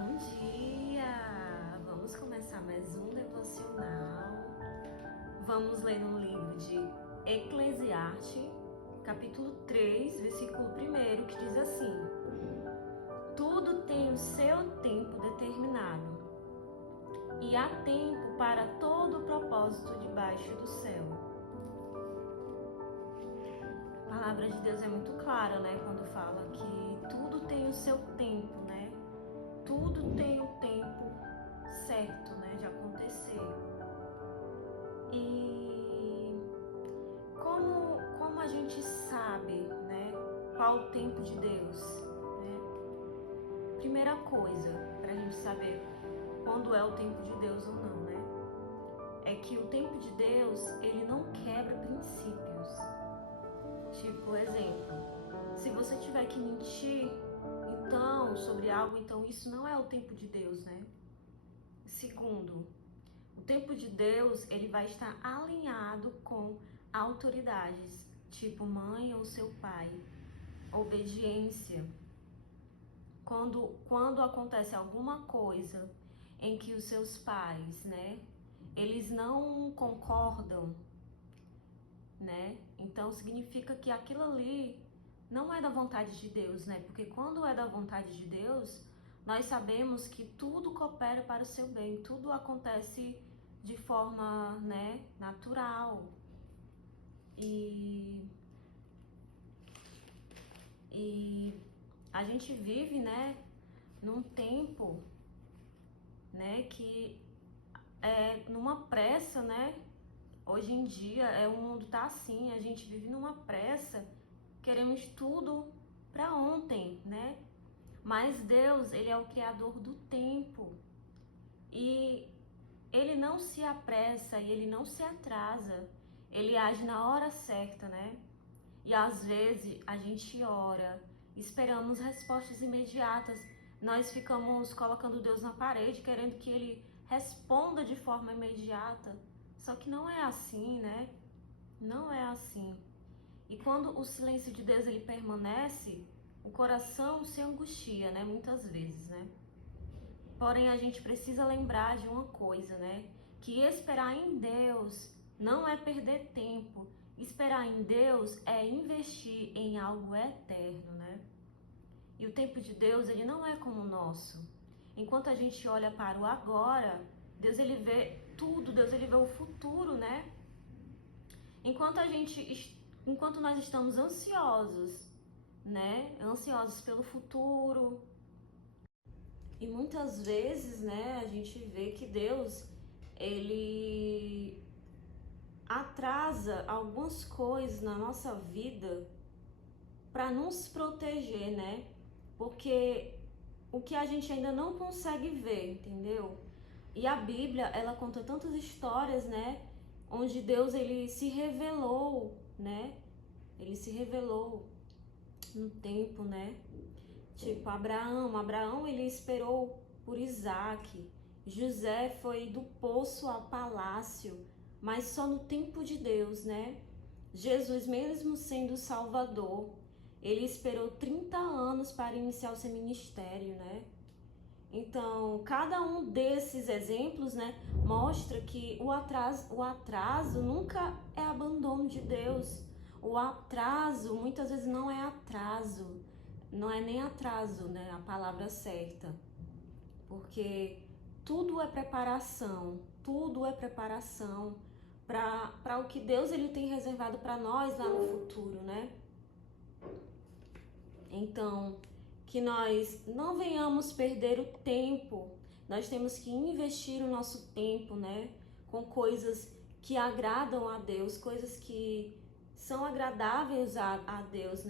Bom dia! Vamos começar mais um devocional. Vamos ler no livro de Eclesiastes, capítulo 3, versículo 1, que diz assim: Tudo tem o seu tempo determinado, e há tempo para todo o propósito debaixo do céu. A palavra de Deus é muito clara, quando fala que tudo tem o seu tempo, Tudo tem o tempo certo, de acontecer. E como a gente sabe, qual o tempo de Deus, Primeira coisa para a gente saber quando é o tempo de Deus ou não, é que o tempo de Deus, ele não quebra princípios. Tipo, exemplo, se você tiver que mentir sobre algo, então isso não é o tempo de Deus, Segundo, o tempo de Deus, ele vai estar alinhado com autoridades, tipo mãe ou seu pai. Obediência. Quando acontece alguma coisa em que os seus pais, eles não concordam, então significa que aquilo ali não é da vontade de Deus, Porque quando é da vontade de Deus, nós sabemos que tudo coopera para o seu bem, tudo acontece de forma, natural. E a gente vive, num tempo, que é numa pressa, Hoje em dia, o mundo tá assim, a gente vive numa pressa, queremos tudo para ontem, Mas Deus, ele é o criador do tempo. E ele não se apressa e ele não se atrasa. Ele age na hora certa, E às vezes a gente ora, esperamos respostas imediatas. Nós ficamos colocando Deus na parede, querendo que ele responda de forma imediata. Só que não é assim, Não é assim. E quando o silêncio de Deus ele permanece, o coração se angustia, Muitas vezes, Porém, a gente precisa lembrar de uma coisa, Que esperar em Deus não é perder tempo. Esperar em Deus é investir em algo eterno, E o tempo de Deus, ele não é como o nosso. Enquanto a gente olha para o agora, Deus ele vê tudo, Deus ele vê o futuro, Enquanto nós estamos ansiosos, Ansiosos pelo futuro. E muitas vezes, a gente vê que Deus, ele atrasa algumas coisas na nossa vida para nos proteger, Porque o que a gente ainda não consegue ver, entendeu? E a Bíblia, ela conta tantas histórias, Onde Deus, ele se revelou, Ele se revelou no tempo, Tipo, Abraão ele esperou por Isaac. José foi do poço ao palácio, mas só no tempo de Deus, Jesus, mesmo sendo Salvador, ele esperou 30 anos para iniciar o seu ministério, Então, cada um desses exemplos, mostra que o atraso nunca é abandono de Deus. O atraso muitas vezes não é atraso, não é nem atraso, a palavra certa. Porque tudo é preparação para o que Deus ele tem reservado para nós lá no futuro, Então, que nós não venhamos perder o tempo. Nós temos que investir o nosso tempo, com coisas que agradam a Deus, coisas que são agradáveis a Deus,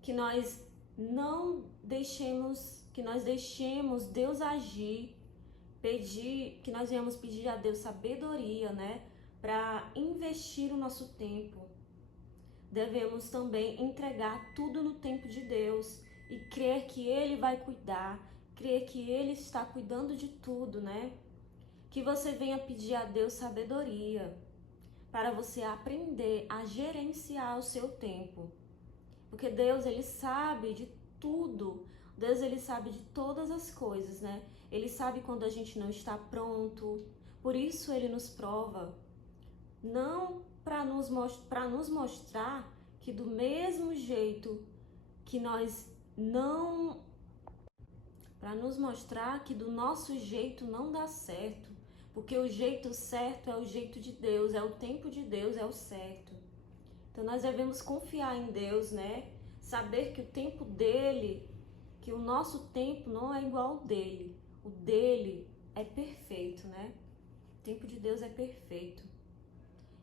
Que nós não deixemos, que nós deixemos Deus agir, que nós venhamos pedir a Deus sabedoria, para investir o nosso tempo. Devemos também entregar tudo no tempo de Deus e crer que Ele vai cuidar, crer que Ele está cuidando de tudo, Que você venha pedir a Deus sabedoria para você aprender a gerenciar o seu tempo. Porque Deus, ele sabe de tudo, Deus, ele sabe de todas as coisas, né? Ele sabe quando a gente não está pronto. Por isso ele nos prova. Não para nos mostrar que do mesmo jeito que nós não... Para nos mostrar que do nosso jeito não dá certo. Porque o jeito certo é o jeito de Deus, é o tempo de Deus, é o certo. Então nós devemos confiar em Deus, né? Saber que o tempo dele, que o nosso tempo não é igual ao dele. O dele é perfeito, né? O tempo de Deus é perfeito.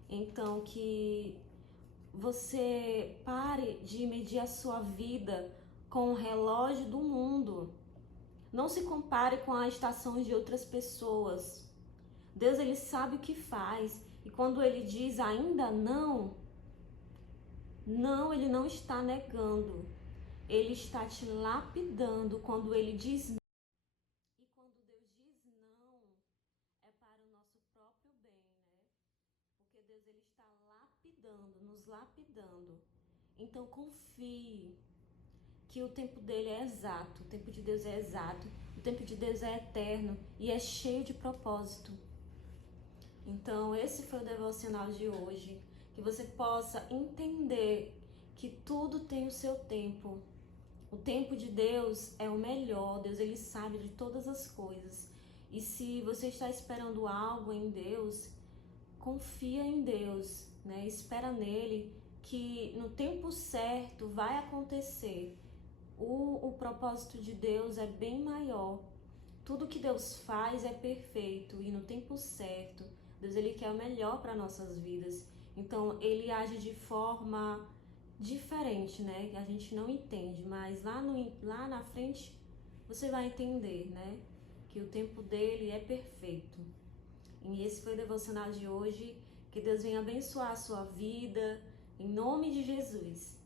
Então que você pare de medir a sua vida com o relógio do mundo. Não se compare com as estações de outras pessoas. Deus, ele sabe o que faz. E quando ele diz ainda não, ele não está negando. Ele está te lapidando quando ele diz não. E quando Deus diz não, é para o nosso próprio bem, né? Porque Deus, ele está lapidando, nos lapidando. Então confie que o tempo dele é exato, o tempo de Deus é exato, o tempo de Deus é eterno e é cheio de propósito. Então esse foi o devocional de hoje, que você possa entender que tudo tem o seu tempo. O tempo de Deus é o melhor, Deus, ele sabe de todas as coisas. E se você está esperando algo em Deus, confia em Deus, né? Espera nele, que no tempo certo vai acontecer. O propósito de Deus é bem maior. Tudo que Deus faz é perfeito e no tempo certo. Deus, ele quer o melhor para nossas vidas. Então ele age de forma diferente, né? A gente não entende, mas lá na frente você vai entender, né? Que o tempo dele é perfeito. E esse foi o devocional de hoje. Que Deus venha abençoar a sua vida, em nome de Jesus.